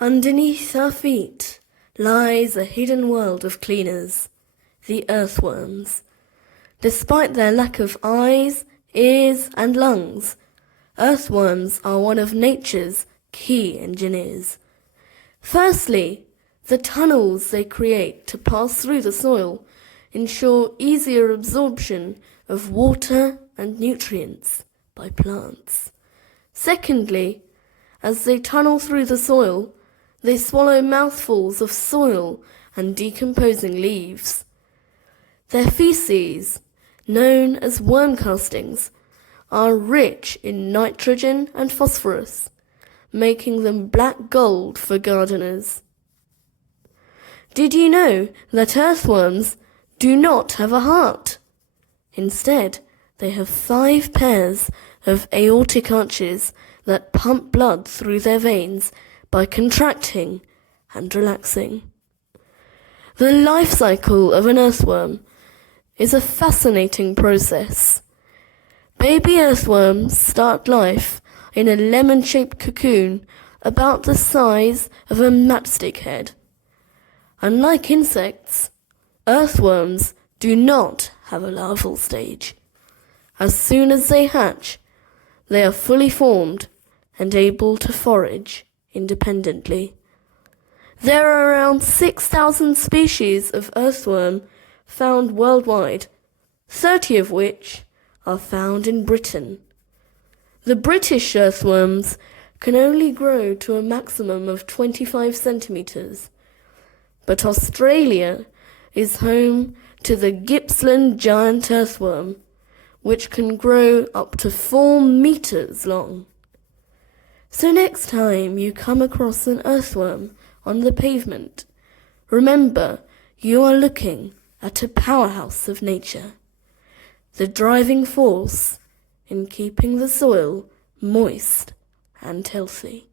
Underneath our feet lies a hidden world of cleaners, the earthworms. Despite their lack of eyes, ears, and lungs, earthworms are one of nature's key engineers. Firstly, the tunnels they create to pass through the soil ensure easier absorption of water and nutrients by plants. Secondly, as they tunnel through the soil, they swallow mouthfuls of soil and decomposing leaves. Their feces, known as worm castings, are rich in nitrogen and phosphorus, making them black gold for gardeners. Did you know that earthworms do not have a heart? Instead, they have 5 pairs of aortic arches that pump blood through their veins by contracting and relaxing. The life cycle of an earthworm is a fascinating process. Baby earthworms start life in a lemon-shaped cocoon about the size of a matchstick head. Unlike insects, earthworms do not have a larval stage. As soon as they hatch, they are fully formed and able to forage independently. There are around 6,000 species of earthworm found worldwide, 30 of which are found in Britain. The British earthworms can only grow to a maximum of 25 centimetres, but Australia is home to the Gippsland giant earthworm, which can grow up to 4 meters long. So next time you come across an earthworm on the pavement, remember you are looking at a powerhouse of nature, the driving force in keeping the soil moist and healthy.